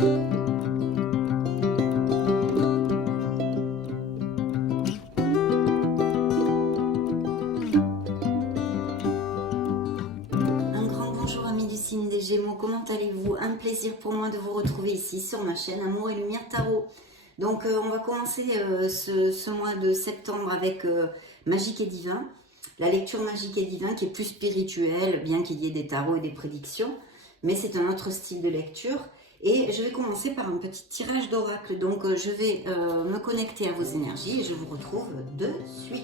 Un grand bonjour amis du signe des Gémeaux, comment allez-vous? Un plaisir pour moi de vous retrouver ici sur ma chaîne Amour et Lumière Tarot. Donc on va commencer ce mois de septembre avec Magique et Divin. La lecture Magique et Divin qui est plus spirituelle, bien qu'il y ait des tarots et des prédictions. Mais c'est un autre style de lecture. Et je vais commencer par un petit tirage d'oracle. Donc je vais me connecter à vos énergies et je vous retrouve de suite.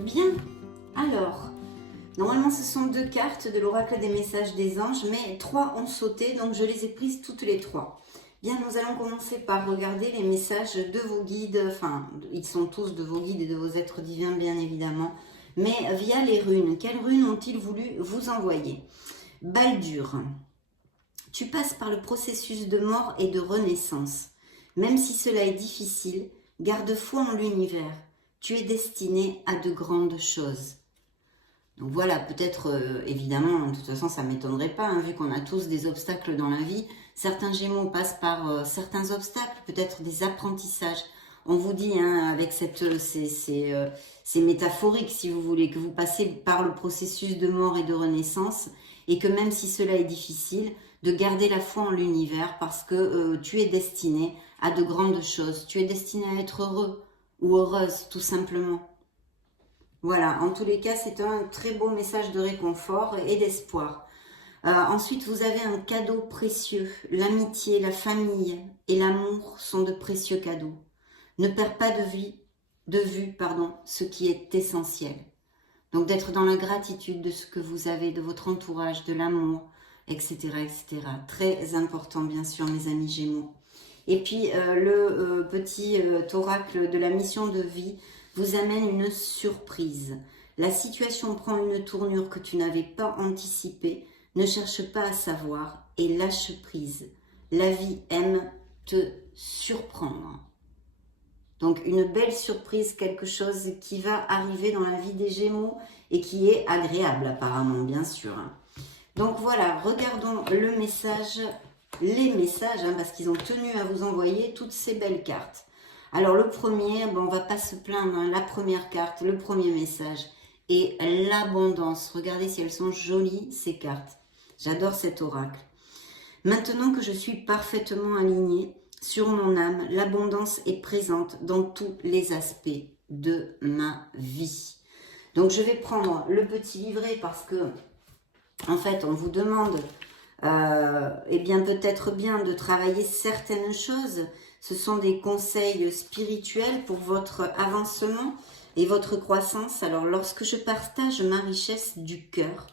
Bien, alors, normalement ce sont 2 cartes de l'oracle des messages des anges, mais 3 ont sauté, donc je les ai prises toutes les 3. Bien, nous allons commencer par regarder les messages de vos guides, enfin, ils sont tous de vos guides et de vos êtres divins, bien évidemment, mais via les runes. Quelles runes ont-ils voulu vous envoyer? Baldur, tu passes par le processus de mort et de renaissance. Même si cela est difficile, garde foi en l'univers. Tu es destiné à de grandes choses. Donc voilà, peut-être, évidemment, de toute façon, ça ne m'étonnerait pas, hein, vu qu'on a tous des obstacles dans la vie. Certains Gémeaux passent par certains obstacles, peut-être des apprentissages. On vous dit, hein, avec c'est métaphorique, si vous voulez, que vous passez par le processus de mort et de renaissance, et que même si cela est difficile, de garder la foi en l'univers, parce que tu es destiné à de grandes choses. Tu es destiné à être heureux ou heureuse, tout simplement. Voilà, en tous les cas, c'est un très beau message de réconfort et d'espoir. Ensuite, vous avez un cadeau précieux. L'amitié, la famille et l'amour sont de précieux cadeaux. Ne perds pas de vue, ce qui est essentiel. Donc, d'être dans la gratitude de ce que vous avez, de votre entourage, de l'amour, etc., etc. Très important, bien sûr, mes amis Gémeaux. Et puis, le petit oracle de la mission de vie vous amène une surprise. La situation prend une tournure que tu n'avais pas anticipée. Ne cherche pas à savoir et lâche prise. La vie aime te surprendre. Donc, une belle surprise, quelque chose qui va arriver dans la vie des Gémeaux et qui est agréable apparemment, bien sûr. Donc voilà, regardons le message, les messages, hein, parce qu'ils ont tenu à vous envoyer toutes ces belles cartes. Alors le premier, bon, on ne va pas se plaindre, hein, la première carte, le premier message, et l'abondance. Regardez si elles sont jolies, ces cartes. J'adore cet oracle. Maintenant que je suis parfaitement alignée sur mon âme, l'abondance est présente dans tous les aspects de ma vie. Donc je vais prendre le petit livret parce que, en fait, on vous demande, eh bien peut-être bien de travailler certaines choses. Ce sont des conseils spirituels pour votre avancement et votre croissance. Alors lorsque je partage ma richesse du cœur,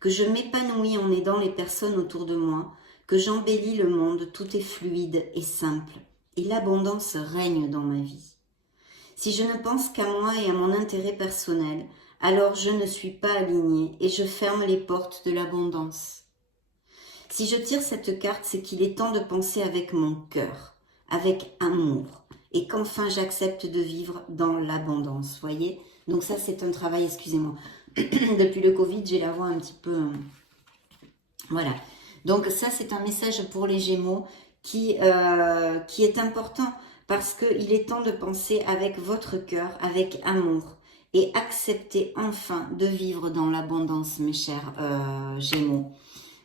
que je m'épanouis en aidant les personnes autour de moi, que j'embellis le monde, tout est fluide et simple. Et l'abondance règne dans ma vie. Si je ne pense qu'à moi et à mon intérêt personnel, alors je ne suis pas alignée et je ferme les portes de l'abondance. Si je tire cette carte, c'est qu'il est temps de penser avec mon cœur, avec amour, et qu'enfin j'accepte de vivre dans l'abondance, voyez? Donc ça, c'est un travail, excusez-moi, depuis le Covid, j'ai la voix un petit peu... Voilà. Donc ça, c'est un message pour les Gémeaux qui est important parce qu'il est temps de penser avec votre cœur, avec amour et accepter enfin de vivre dans l'abondance, mes chers Gémeaux.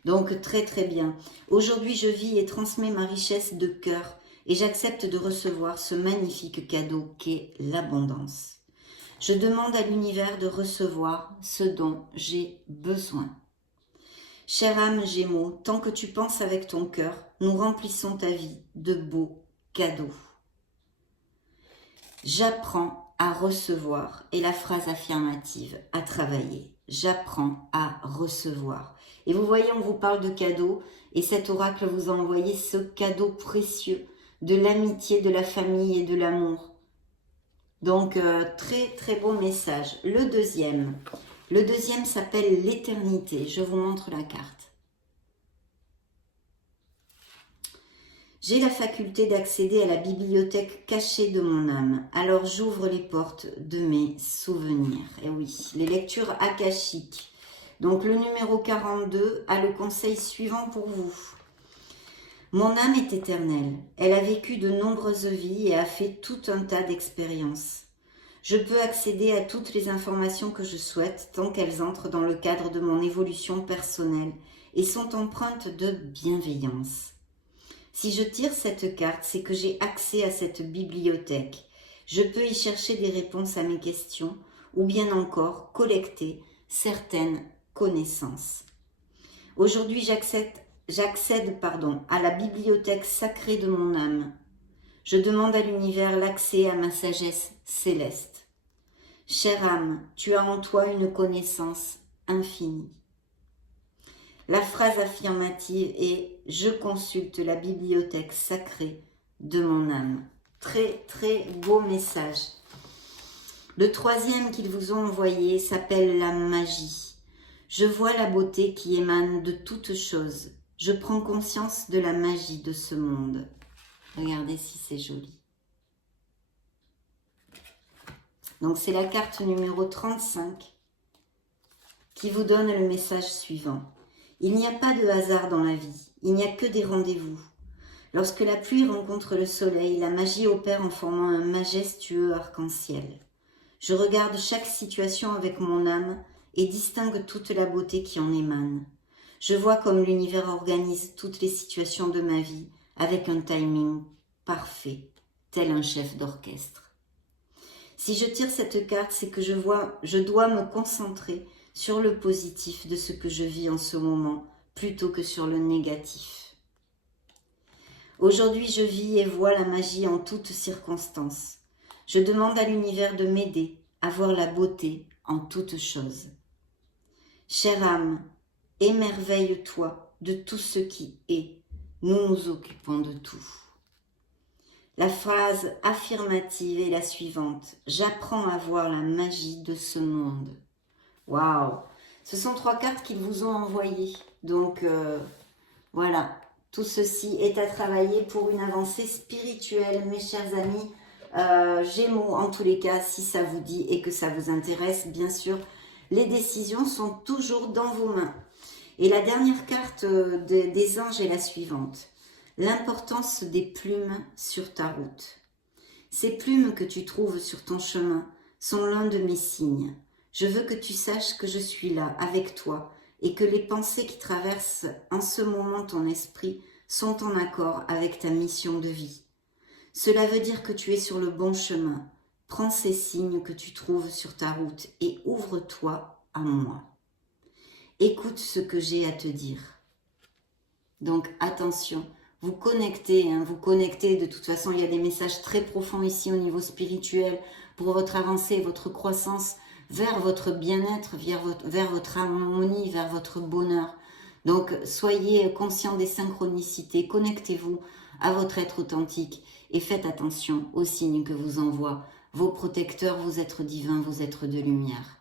Donc très très bien. Aujourd'hui je vis et transmets ma richesse de cœur et j'accepte de recevoir ce magnifique cadeau qu'est l'abondance. Je demande à l'univers de recevoir ce dont j'ai besoin. Chère âme Gémeaux, tant que tu penses avec ton cœur, nous remplissons ta vie de beaux cadeaux. J'apprends à recevoir, et la phrase affirmative à travailler. J'apprends à recevoir. Et vous voyez, on vous parle de cadeaux, et cet oracle vous a envoyé ce cadeau précieux de l'amitié, de la famille et de l'amour. Donc, très très beau message. Le deuxième s'appelle l'éternité. Je vous montre la carte. J'ai la faculté d'accéder à la bibliothèque cachée de mon âme. Alors j'ouvre les portes de mes souvenirs. Et oui, les lectures akashiques. Donc le numéro 42 a le conseil suivant pour vous. Mon âme est éternelle. Elle a vécu de nombreuses vies et a fait tout un tas d'expériences. Je peux accéder à toutes les informations que je souhaite tant qu'elles entrent dans le cadre de mon évolution personnelle et sont empreintes de bienveillance. Si je tire cette carte, c'est que j'ai accès à cette bibliothèque. Je peux y chercher des réponses à mes questions ou bien encore collecter certaines connaissances. Aujourd'hui, j'accède à la bibliothèque sacrée de mon âme. Je demande à l'univers l'accès à ma sagesse céleste. Chère âme, tu as en toi une connaissance infinie. La phrase affirmative est « Je consulte la bibliothèque sacrée de mon âme ». Très très beau message. Le troisième qu'ils vous ont envoyé s'appelle la magie. Je vois la beauté qui émane de toutes choses. Je prends conscience de la magie de ce monde. Regardez si c'est joli. Donc c'est la carte numéro 35 qui vous donne le message suivant. Il n'y a pas de hasard dans la vie, il n'y a que des rendez-vous. Lorsque la pluie rencontre le soleil, la magie opère en formant un majestueux arc-en-ciel. Je regarde chaque situation avec mon âme et distingue toute la beauté qui en émane. Je vois comme l'univers organise toutes les situations de ma vie avec un timing parfait, tel un chef d'orchestre. Si je tire cette carte, c'est que je dois me concentrer sur le positif de ce que je vis en ce moment, plutôt que sur le négatif. Aujourd'hui, je vis et vois la magie en toutes circonstances. Je demande à l'univers de m'aider à voir la beauté en toutes choses. Chère âme, émerveille-toi de tout ce qui est. Nous nous occupons de tout. La phrase affirmative est la suivante. J'apprends à voir la magie de ce monde. Waouh! Ce sont 3 cartes qu'ils vous ont envoyées. Donc, voilà. Tout ceci est à travailler pour une avancée spirituelle, mes chers amis. Gémeaux, en tous les cas, si ça vous dit et que ça vous intéresse, bien sûr, les décisions sont toujours dans vos mains. Et la dernière carte des anges est la suivante. L'importance des plumes sur ta route. Ces plumes que tu trouves sur ton chemin sont l'un de mes signes. Je veux que tu saches que je suis là, avec toi, et que les pensées qui traversent en ce moment ton esprit sont en accord avec ta mission de vie. Cela veut dire que tu es sur le bon chemin. Prends ces signes que tu trouves sur ta route et ouvre-toi à moi. Écoute ce que j'ai à te dire. Donc attention, vous connectez, de toute façon il y a des messages très profonds ici au niveau spirituel pour votre avancée, votre croissance, vers votre bien-être, vers votre harmonie, vers votre bonheur. Donc, soyez conscients des synchronicités, connectez-vous à votre être authentique et faites attention aux signes que vous envoient vos protecteurs, vos êtres divins, vos êtres de lumière.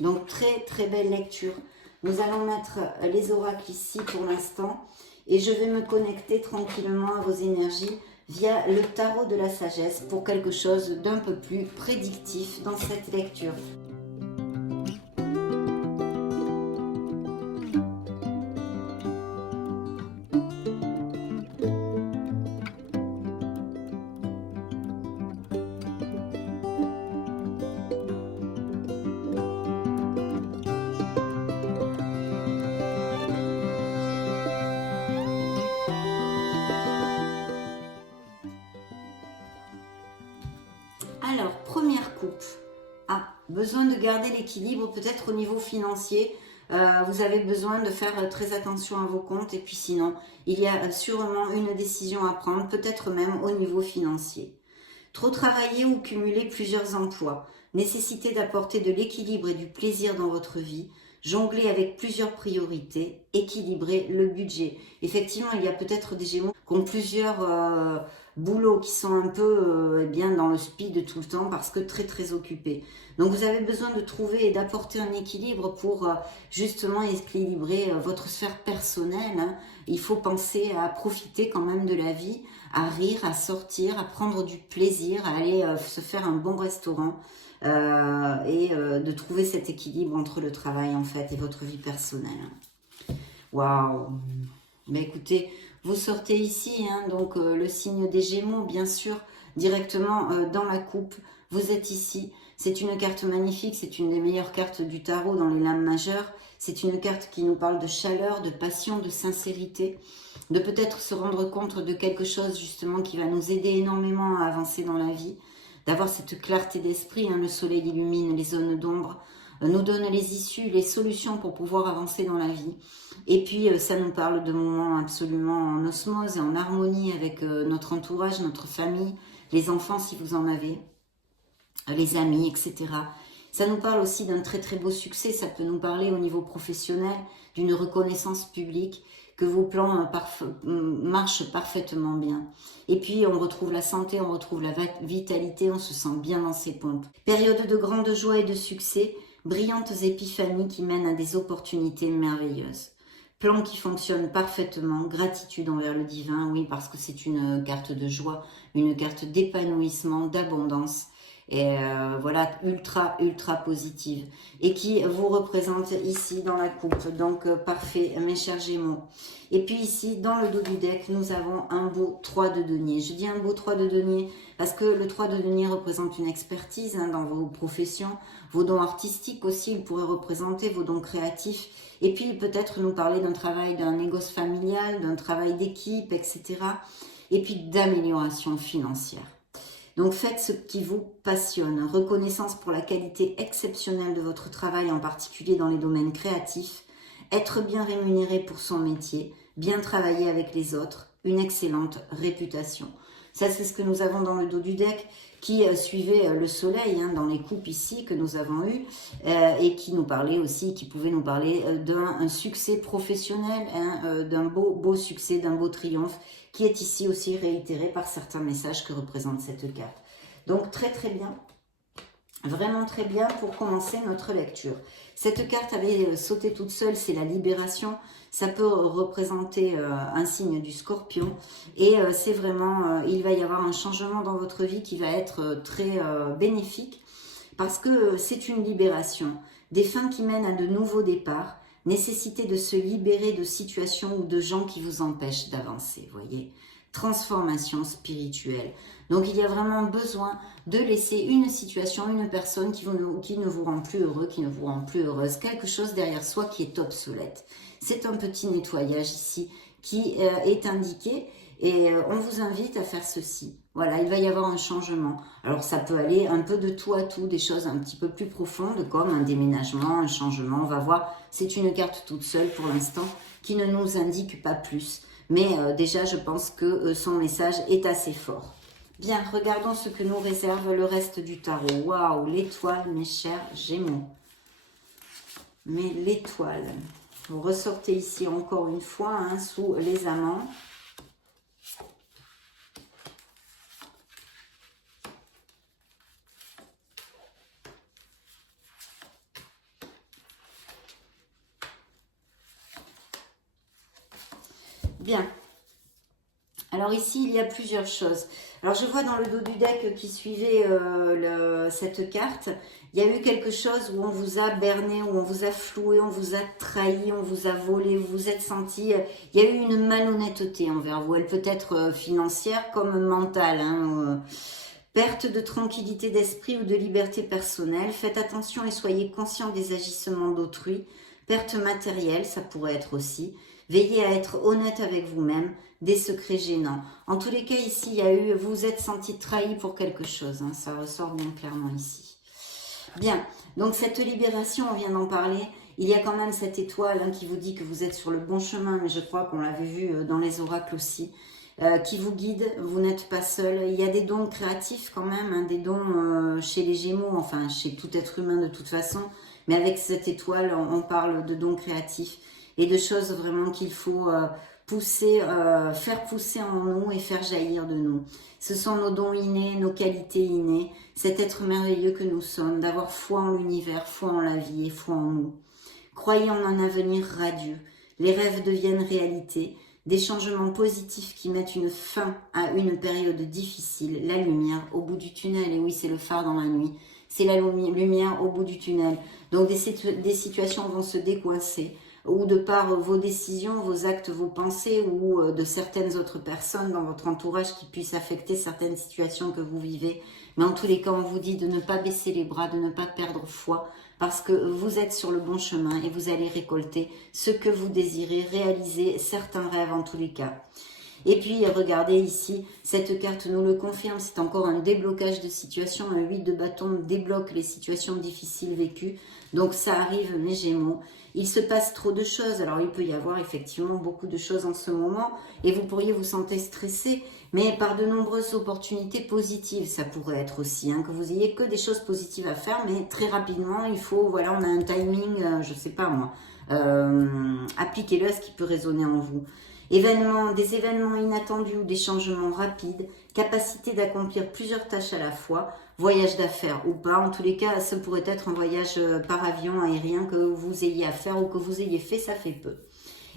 Donc, très très belle lecture. Nous allons mettre les oracles ici pour l'instant et je vais me connecter tranquillement à vos énergies via le tarot de la sagesse pour quelque chose d'un peu plus prédictif dans cette lecture. besoin de garder l'équilibre peut-être au niveau financier. Vous avez besoin de faire très attention à vos comptes et puis sinon, il y a sûrement une décision à prendre, peut-être même au niveau financier. Trop travailler ou cumuler plusieurs emplois, nécessité d'apporter de l'équilibre et du plaisir dans votre vie, jongler avec plusieurs priorités, équilibrer le budget. Effectivement, il y a peut-être des Gémeaux qui ont plusieurs boulots qui sont un peu eh bien dans le speed tout le temps parce que très très occupés. Donc vous avez besoin de trouver et d'apporter un équilibre pour justement équilibrer votre sphère personnelle. Hein. Il faut penser à profiter quand même de la vie, à rire, à sortir, à prendre du plaisir, à aller se faire un bon restaurant de trouver cet équilibre entre le travail en fait et votre vie personnelle. Waouh! Mais écoutez, vous sortez ici, hein, donc le signe des Gémeaux, bien sûr, directement dans la coupe. Vous êtes ici. C'est une carte magnifique, c'est une des meilleures cartes du tarot dans les lames majeures. C'est une carte qui nous parle de chaleur, de passion, de sincérité, de peut-être se rendre compte de quelque chose justement qui va nous aider énormément à avancer dans la vie, d'avoir cette clarté d'esprit. Hein, le soleil illumine les zones d'ombre, nous donne les issues, les solutions pour pouvoir avancer dans la vie. Et puis, ça nous parle de moments absolument en osmose et en harmonie avec notre entourage, notre famille, les enfants si vous en avez, les amis, etc. Ça nous parle aussi d'un très très beau succès. Ça peut nous parler au niveau professionnel, d'une reconnaissance publique, que vos plans marchent parfaitement bien. Et puis, on retrouve la santé, on retrouve la vitalité, on se sent bien dans ses pompes. Période de grande joie et de succès, brillantes épiphanies qui mènent à des opportunités merveilleuses. Plan qui fonctionne parfaitement, gratitude envers le divin, oui, parce que c'est une carte de joie, une carte d'épanouissement, d'abondance, et voilà, ultra positive, et qui vous représente ici dans la coupe, donc parfait mes chers Gémeaux. Et puis ici dans le dos du deck nous avons un beau 3 de denier. Je dis un beau 3 de denier parce que le 3 de denier représente une expertise hein, dans vos professions, vos dons artistiques aussi, il pourrait représenter vos dons créatifs, et puis peut-être nous parler d'un travail, d'un négoce familial, d'un travail d'équipe, etc. Et puis d'amélioration financière. Donc faites ce qui vous passionne, reconnaissance pour la qualité exceptionnelle de votre travail, en particulier dans les domaines créatifs, être bien rémunéré pour son métier, bien travailler avec les autres, une excellente réputation. Ça c'est ce que nous avons dans le dos du deck qui suivait le soleil hein, dans les coupes ici que nous avons eues et qui nous parlait aussi, qui pouvait nous parler d'un succès professionnel, hein, d'un beau succès, d'un beau triomphe qui est ici aussi réitéré par certains messages que représente cette carte. Donc très bien, vraiment très bien pour commencer notre lecture. Cette carte avait sauté toute seule, c'est la libération. Ça peut représenter un signe du Scorpion et c'est vraiment, il va y avoir un changement dans votre vie qui va être très bénéfique parce que c'est une libération, des fins qui mènent à de nouveaux départs, nécessité de se libérer de situations ou de gens qui vous empêchent d'avancer, voyez. Transformation spirituelle. Donc il y a vraiment besoin de laisser une situation, une personne qui ne vous rend plus heureux, qui ne vous rend plus heureuse, quelque chose derrière soi qui est obsolète. C'est un petit nettoyage ici qui est indiqué et on vous invite à faire ceci. Voilà, il va y avoir un changement. Alors ça peut aller un peu de tout à tout, des choses un petit peu plus profondes comme un déménagement, un changement. On va voir, c'est une carte toute seule pour l'instant qui ne nous indique pas plus. Mais déjà, je pense que son message est assez fort. Bien, regardons ce que nous réserve le reste du tarot. Waouh, l'étoile, mes chers Gémeaux. Mais l'étoile, vous ressortez ici encore une fois hein, sous les amants. Bien. Alors ici, il y a plusieurs choses. Alors je vois dans le dos du deck qui suivait cette carte, il y a eu quelque chose où on vous a berné, où on vous a floué, on vous a trahi, on vous a volé, vous vous êtes senti... il y a eu une malhonnêteté envers vous. Elle peut être financière comme mentale. Hein, perte de tranquillité d'esprit ou de liberté personnelle. Faites attention et soyez conscient des agissements d'autrui. Perte matérielle, ça pourrait être aussi. Veillez à être honnête avec vous-même, des secrets gênants. En tous les cas, ici, il y a eu, vous vous êtes senti trahi pour quelque chose. Hein, ça ressort bien clairement ici. Bien, Donc cette libération, on vient d'en parler. Il y a quand même cette étoile hein, qui vous dit que vous êtes sur le bon chemin, mais je crois qu'on l'avait vu dans les oracles aussi, qui vous guide, vous n'êtes pas seul. Il y a des dons créatifs quand même, hein, des dons chez les Gémeaux, enfin chez tout être humain de toute façon, mais avec cette étoile, on parle de dons créatifs et de choses vraiment qu'il faut pousser, faire pousser en nous et faire jaillir de nous. Ce sont nos dons innés, nos qualités innées, cet être merveilleux que nous sommes, d'avoir foi en l'univers, foi en la vie et foi en nous. Croyez en un avenir radieux, les rêves deviennent réalité, des changements positifs qui mettent une fin à une période difficile, la lumière au bout du tunnel, et oui c'est le phare dans la nuit, c'est la lumière au bout du tunnel. Donc des situations vont se décoincer, ou de par vos décisions, vos actes, vos pensées, ou de certaines autres personnes dans votre entourage qui puissent affecter certaines situations que vous vivez. Mais en tous les cas, on vous dit de ne pas baisser les bras, de ne pas perdre foi, parce que vous êtes sur le bon chemin et vous allez récolter ce que vous désirez, réaliser certains rêves en tous les cas. Et puis, regardez ici, cette carte nous le confirme, c'est encore un déblocage de situation. Un 8 de bâton débloque les situations difficiles vécues. Donc, ça arrive, mes Gémeaux. Il se passe trop de choses. Alors, il peut y avoir effectivement beaucoup de choses en ce moment. Et vous pourriez vous sentir stressé, mais par de nombreuses opportunités positives. Ça pourrait être aussi, hein, que vous ayez que des choses positives à faire, mais très rapidement, il faut, voilà, on a un timing, je sais pas moi. Appliquez-le à ce qui peut résonner en vous. Des événements inattendus ou des changements rapides, capacité d'accomplir plusieurs tâches à la fois, voyage d'affaires ou pas, en tous les cas, ce pourrait être un voyage par avion aérien que vous ayez à faire ou que vous ayez fait, ça fait peu.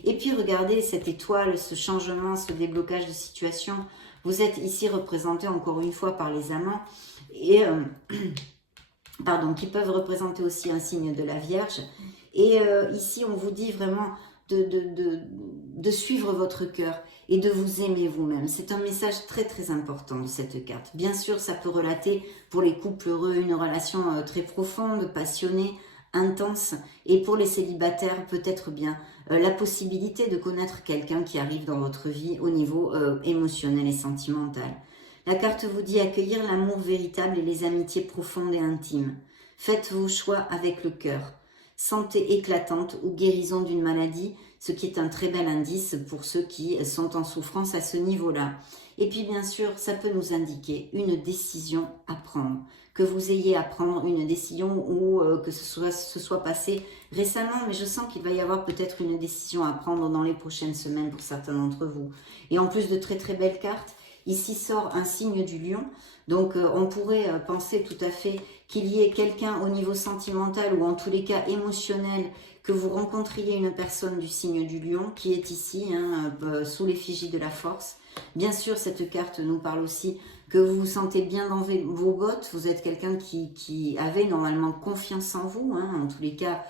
Et puis regardez cette étoile, ce changement, ce déblocage de situation, vous êtes ici représenté encore une fois par les amants, et qui peuvent représenter aussi un signe de la Vierge, et ici on vous dit vraiment de suivre votre cœur et de vous aimer vous-même. C'est un message très très important de cette carte. Bien sûr, ça peut relater pour les couples heureux une relation très profonde, passionnée, intense, et pour les célibataires peut-être bien la possibilité de connaître quelqu'un qui arrive dans votre vie au niveau émotionnel et sentimental. La carte vous dit accueillir l'amour véritable et les amitiés profondes et intimes. Faites vos choix avec le cœur. Santé éclatante ou guérison d'une maladie, ce qui est un très bel indice pour ceux qui sont en souffrance à ce niveau-là. Et puis bien sûr, ça peut nous indiquer une décision à prendre, que vous ayez à prendre une décision ou que ce soit passé récemment, mais je sens qu'il va y avoir peut-être une décision à prendre dans les prochaines semaines pour certains d'entre vous. Et en plus de très très belles cartes, ici sort un signe du lion. Donc on pourrait penser tout à fait qu'il y ait quelqu'un au niveau sentimental ou en tous les cas émotionnel, que vous rencontriez une personne du signe du lion qui est ici, hein, sous l'effigie de la force. Bien sûr, cette carte nous parle aussi que vous vous sentez bien dans vos bottes, vous êtes quelqu'un qui avait normalement confiance en vous, hein, en tous les cas,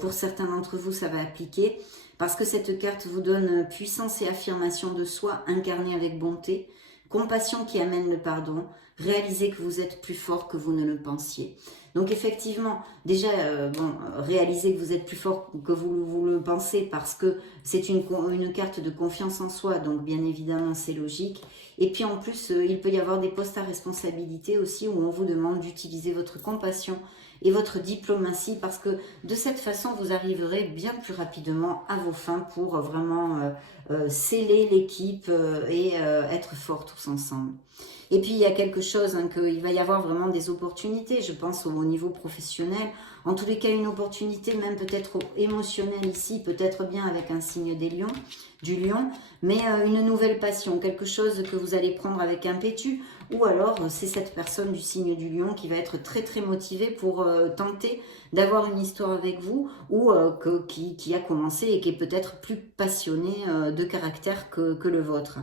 pour certains d'entre vous, ça va appliquer, parce que cette carte vous donne puissance et affirmation de soi incarnée avec bonté, compassion qui amène le pardon, réalisez que vous êtes plus fort que vous ne le pensiez. Donc effectivement, déjà, réalisez que vous êtes plus fort que vous le pensez parce que c'est une carte de confiance en soi, donc bien évidemment c'est logique. Et puis en plus, il peut y avoir des postes à responsabilité aussi où on vous demande d'utiliser votre compassion et votre diplomatie parce que de cette façon, vous arriverez bien plus rapidement à vos fins pour vraiment sceller l'équipe et être forts tous ensemble. Et puis, il y a quelque chose, hein, qu'il va y avoir vraiment des opportunités, je pense, au niveau professionnel. En tous les cas, une opportunité, même peut-être émotionnelle ici, peut-être bien avec un signe du lion, mais une nouvelle passion, quelque chose que vous allez prendre avec impétu, ou alors c'est cette personne du signe du lion qui va être très très motivée pour tenter d'avoir une histoire avec vous, ou qui a commencé et qui est peut-être plus passionné de caractère que le vôtre.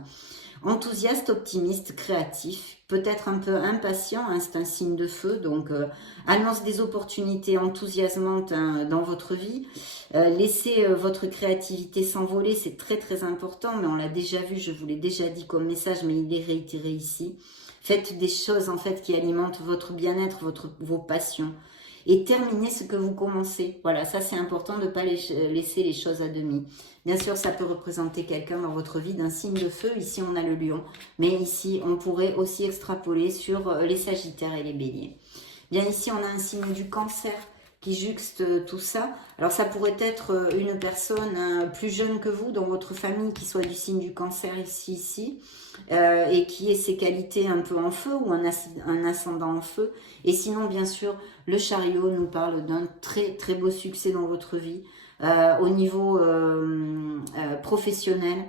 Enthousiaste, optimiste, créatif, peut-être un peu impatient, hein, c'est un signe de feu, donc annonce des opportunités enthousiasmantes hein, dans votre vie. Laissez votre créativité s'envoler, c'est très très important, mais on l'a déjà vu, je vous l'ai déjà dit comme message, mais il est réitéré ici. Faites des choses en fait qui alimentent votre bien-être, vos passions. Et terminez ce que vous commencez. Voilà, ça c'est important de ne pas laisser les choses à demi. Bien sûr, ça peut représenter quelqu'un dans votre vie d'un signe de feu. Ici, on a le lion. Mais ici, on pourrait aussi extrapoler sur les sagittaires et les béliers. Bien ici, on a un signe du cancer qui juxte tout ça. Alors ça pourrait être une personne plus jeune que vous dans votre famille qui soit du signe du cancer ici, et qui ait ses qualités un peu en feu ou un ascendant en feu. Et sinon, bien sûr, le chariot nous parle d'un très très beau succès dans votre vie. Au niveau professionnel,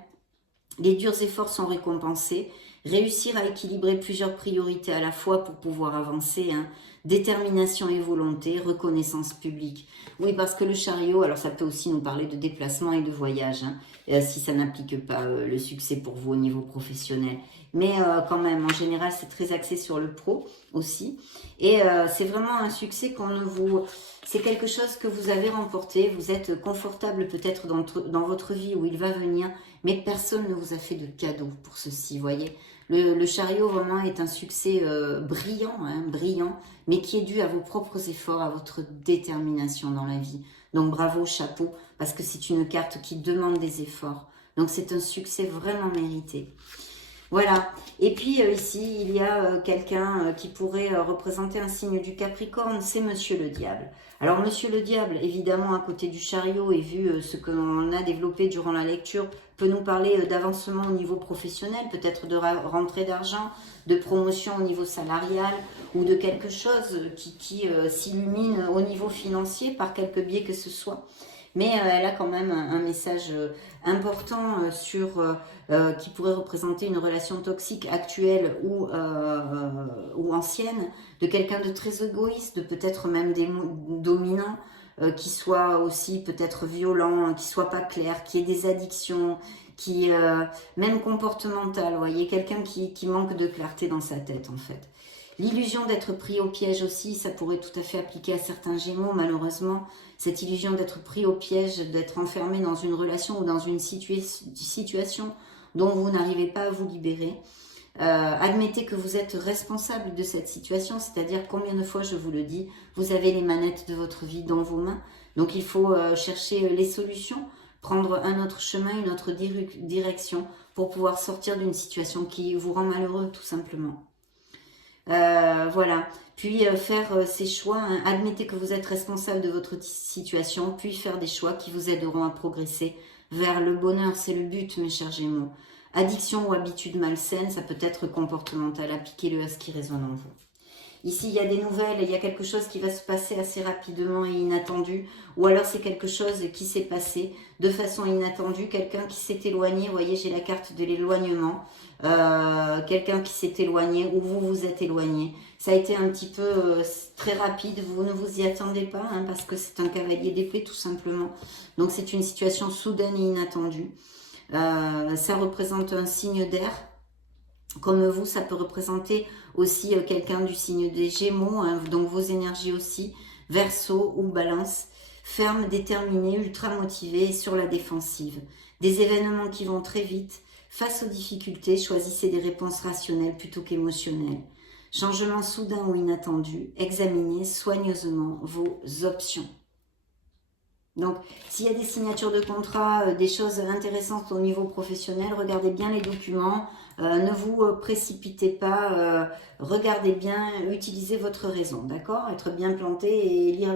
les durs efforts sont récompensés. Réussir à équilibrer plusieurs priorités à la fois pour pouvoir avancer, hein. Détermination et volonté, reconnaissance publique. Oui, parce que le chariot, alors ça peut aussi nous parler de déplacement et de voyage, hein, si ça n'applique pas le succès pour vous au niveau professionnel. Mais quand même, en général, c'est très axé sur le pro aussi. Et c'est vraiment un succès qu'on ne vous... C'est quelque chose que vous avez remporté, vous êtes confortable peut-être dans votre vie où il va venir, mais personne ne vous a fait de cadeau pour ceci, voyez. Le chariot vraiment est un succès brillant, hein, brillant, mais qui est dû à vos propres efforts, à votre détermination dans la vie. Donc bravo, chapeau, parce que c'est une carte qui demande des efforts. Donc c'est un succès vraiment mérité. Voilà, et puis ici, il y a quelqu'un qui pourrait représenter un signe du Capricorne, c'est Monsieur le Diable. Alors Monsieur le Diable, évidemment, à côté du chariot, et vu ce que l'on a développé durant la lecture, peut nous parler d'avancement au niveau professionnel, peut-être de rentrée d'argent, de promotion au niveau salarial, ou de quelque chose qui s'illumine au niveau financier par quelque biais que ce soit. Mais elle a quand même un message important qui pourrait représenter une relation toxique actuelle ou ancienne, de quelqu'un de très égoïste, de peut-être même dominant, qui soit aussi peut-être violent, qui soit pas clair, qui ait des addictions, qui même comportemental, vous voyez, quelqu'un qui manque de clarté dans sa tête en fait. L'illusion d'être pris au piège aussi, ça pourrait tout à fait appliquer à certains Gémeaux, malheureusement. Cette illusion d'être pris au piège, d'être enfermé dans une relation ou dans une situation dont vous n'arrivez pas à vous libérer. Admettez que vous êtes responsable de cette situation, c'est-à-dire combien de fois je vous le dis, vous avez les manettes de votre vie dans vos mains. Donc il faut chercher les solutions, prendre un autre chemin, une autre direction pour pouvoir sortir d'une situation qui vous rend malheureux tout simplement. Voilà, puis faire ses choix, hein. Admettez que vous êtes responsable de votre situation, puis faire des choix qui vous aideront à progresser vers le bonheur, c'est le but mes chers Gémeaux. Addiction ou habitude malsaine, ça peut être comportemental, appliquez-le à ce qui résonne en vous. Ici, il y a des nouvelles, il y a quelque chose qui va se passer assez rapidement et inattendu, ou alors c'est quelque chose qui s'est passé de façon inattendue, quelqu'un qui s'est éloigné, vous voyez, j'ai la carte de l'éloignement, quelqu'un qui s'est éloigné, ou vous vous êtes éloigné. Ça a été un petit peu très rapide, vous ne vous y attendez pas, hein, parce que c'est un cavalier d'épée tout simplement. Donc c'est une situation soudaine et inattendue. Ça représente un signe d'air. Comme vous, ça peut représenter aussi quelqu'un du signe des Gémeaux, hein, donc vos énergies aussi, Verseau ou Balance, ferme, déterminé, ultra motivé et sur la défensive. Des événements qui vont très vite. Face aux difficultés, choisissez des réponses rationnelles plutôt qu'émotionnelles. Changement soudain ou inattendu, examinez soigneusement vos options. Donc, s'il y a des signatures de contrat, des choses intéressantes au niveau professionnel, regardez bien les documents, ne vous précipitez pas, regardez bien, utilisez votre raison, d'accord? Être bien planté et lire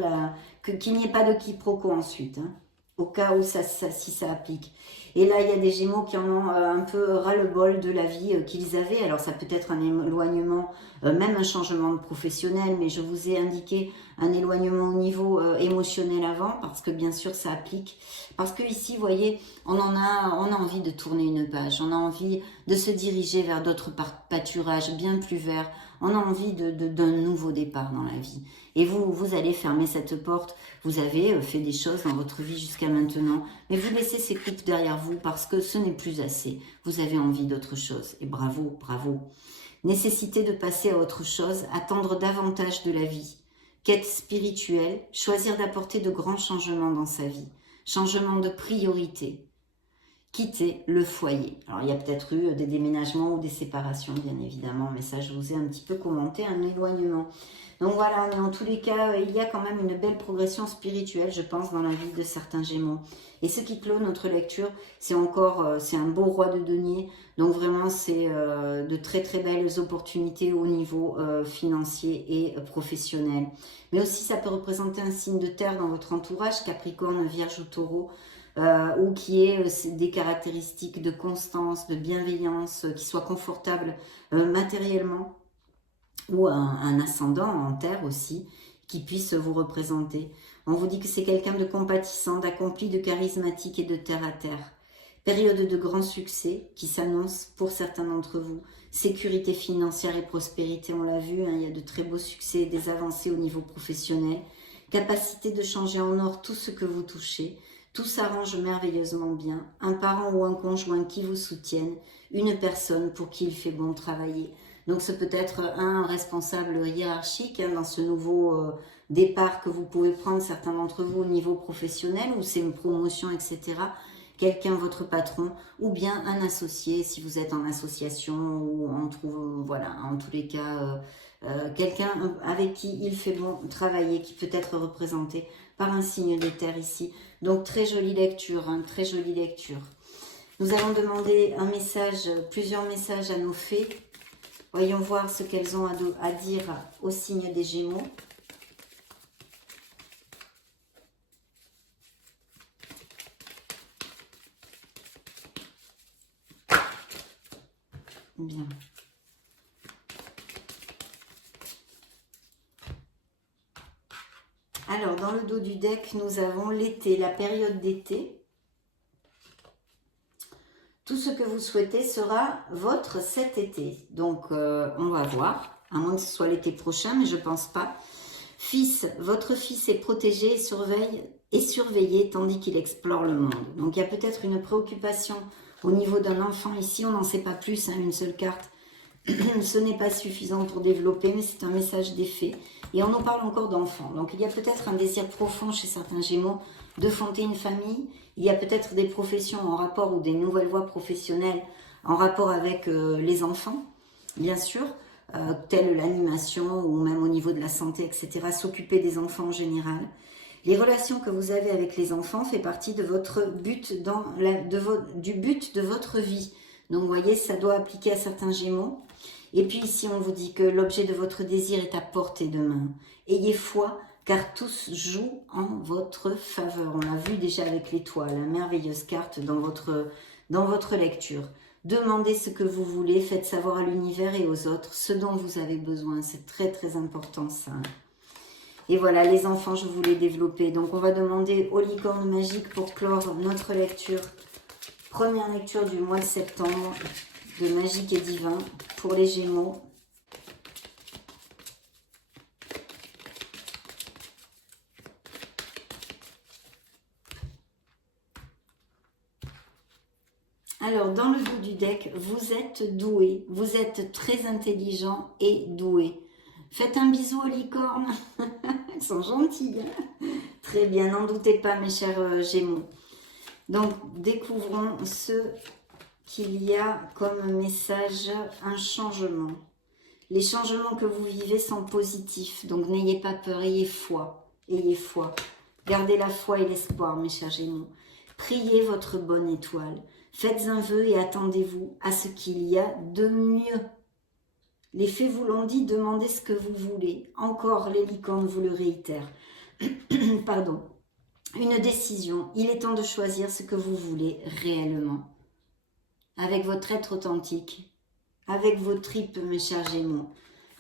qu'il n'y ait pas de quiproquo ensuite, hein, au cas où si ça applique. Et là, il y a des Gémeaux qui en ont un peu ras-le-bol de la vie qu'ils avaient. Alors, ça peut être un éloignement, même un changement de professionnel, mais je vous ai indiqué un éloignement au niveau émotionnel avant, parce que bien sûr, ça applique. Parce que ici, vous voyez, on a envie de tourner une page, on a envie de se diriger vers d'autres pâturages bien plus verts, on a envie d'un nouveau départ dans la vie. Et vous allez fermer cette porte. Vous avez fait des choses dans votre vie jusqu'à maintenant, mais vous laissez ces coupes derrière vous parce que ce n'est plus assez. Vous avez envie d'autre chose. Et bravo, bravo. Nécessité de passer à autre chose, attendre davantage de la vie. Quête spirituelle, choisir d'apporter de grands changements dans sa vie. Changement de priorité. quitter le foyer. Alors, il y a peut-être eu des déménagements ou des séparations, bien évidemment, mais ça, je vous ai un petit peu commenté, un éloignement. Donc voilà, mais en tous les cas, il y a quand même une belle progression spirituelle, je pense, dans la vie de certains Gémeaux. Et ce qui clôt notre lecture, c'est encore, c'est un beau roi de denier. Donc vraiment, c'est de très très belles opportunités au niveau financier et professionnel. Mais aussi, ça peut représenter un signe de terre dans votre entourage, Capricorne, Vierge ou Taureau, ou qui ait des caractéristiques de constance, de bienveillance, qui soit confortable matériellement, ou un ascendant en terre aussi, qui puisse vous représenter. On vous dit que c'est quelqu'un de compatissant, d'accompli, de charismatique et de terre à terre. Période de grand succès qui s'annonce pour certains d'entre vous. Sécurité financière et prospérité, on l'a vu, hein, il y a de très beaux succès et des avancées au niveau professionnel. Capacité de changer en or tout ce que vous touchez. Tout s'arrange merveilleusement bien. Un parent ou un conjoint qui vous soutienne. Une personne pour qui il fait bon travailler. Donc, c'est peut-être un responsable hiérarchique hein, dans ce nouveau départ que vous pouvez prendre, certains d'entre vous, au niveau professionnel, ou c'est une promotion, etc. Quelqu'un, votre patron, ou bien un associé, si vous êtes en association, ou voilà, en tous les cas, quelqu'un avec qui il fait bon travailler, qui peut être représenté par un signe de terre ici. Donc, très jolie lecture, hein, très jolie lecture. Nous allons demander un message, plusieurs messages à nos fées. Voyons voir ce qu'elles ont à dire au signe des Gémeaux. Bien. Alors, dans le dos du deck, nous avons l'été, la période d'été. Tout ce que vous souhaitez sera votre cet été. Donc, on va voir, à moins que ce soit l'été prochain, mais je ne pense pas. Fils, votre fils est protégé et surveillé tandis qu'il explore le monde. Donc, il y a peut-être une préoccupation au niveau d'un enfant ici. On n'en sait pas plus, hein, une seule carte. Ce n'est pas suffisant pour développer, mais c'est un message d'effet. Et on nous parle encore d'enfants. Donc, il y a peut-être un désir profond chez certains Gémeaux de fonder une famille. Il y a peut-être des professions en rapport ou des nouvelles voies professionnelles en rapport avec les enfants, bien sûr, telle l'animation ou même au niveau de la santé, etc. S'occuper des enfants en général. Les relations que vous avez avec les enfants fait partie de votre but, du but de votre vie. Donc, vous voyez, ça doit appliquer à certains Gémeaux. Et puis ici, on vous dit que l'objet de votre désir est à portée de main. Ayez foi, car tous jouent en votre faveur. On l'a vu déjà avec l'étoile, la merveilleuse carte dans votre lecture. Demandez ce que vous voulez, faites savoir à l'univers et aux autres ce dont vous avez besoin. C'est très très important ça. Et voilà, les enfants, je voulais développer. Donc on va demander aux licornes magiques pour clore notre lecture. Première lecture du mois de septembre de Magique et Divin pour les Gémeaux. Alors, dans le dos du deck, vous êtes doué, vous êtes très intelligent et doué. Faites un bisou aux licornes, elles sont gentilles. Hein. Très bien, n'en doutez pas mes chers Gémeaux. Donc, découvrons ce qu'il y a comme message, un changement. Les changements que vous vivez sont positifs, donc n'ayez pas peur, ayez foi. Ayez foi. Gardez la foi et l'espoir, mes chers Gémeaux. Priez votre bonne étoile. Faites un vœu et attendez-vous à ce qu'il y a de mieux. Les fées vous l'ont dit, demandez ce que vous voulez. Encore, les licornes vous le réitèrent. Pardon. Une décision. Il est temps de choisir ce que vous voulez réellement. Avec votre être authentique. Avec vos tripes, mes chers Gémeaux.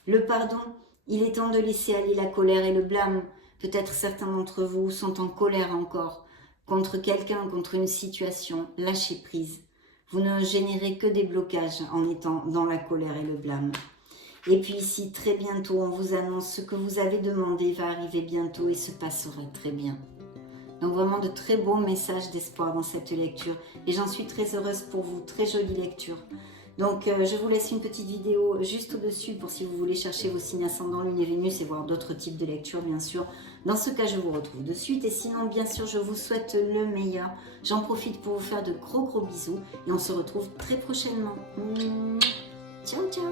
Le pardon. Il est temps de laisser aller la colère et le blâme. Peut-être certains d'entre vous sont en colère encore. Contre quelqu'un, contre une situation. Lâchez prise. Vous ne générez que des blocages en étant dans la colère et le blâme. Et puis ici, très bientôt, on vous annonce ce que vous avez demandé va arriver bientôt et se passera très bien. Donc vraiment de très beaux messages d'espoir dans cette lecture. Et j'en suis très heureuse pour vous. Très jolie lecture. Donc, je vous laisse une petite vidéo juste au-dessus pour si vous voulez chercher vos signes ascendant, Lune et Vénus et voir d'autres types de lectures, bien sûr. Dans ce cas, je vous retrouve de suite. Et sinon, bien sûr, je vous souhaite le meilleur. J'en profite pour vous faire de gros bisous. Et on se retrouve très prochainement. Ciao, ciao!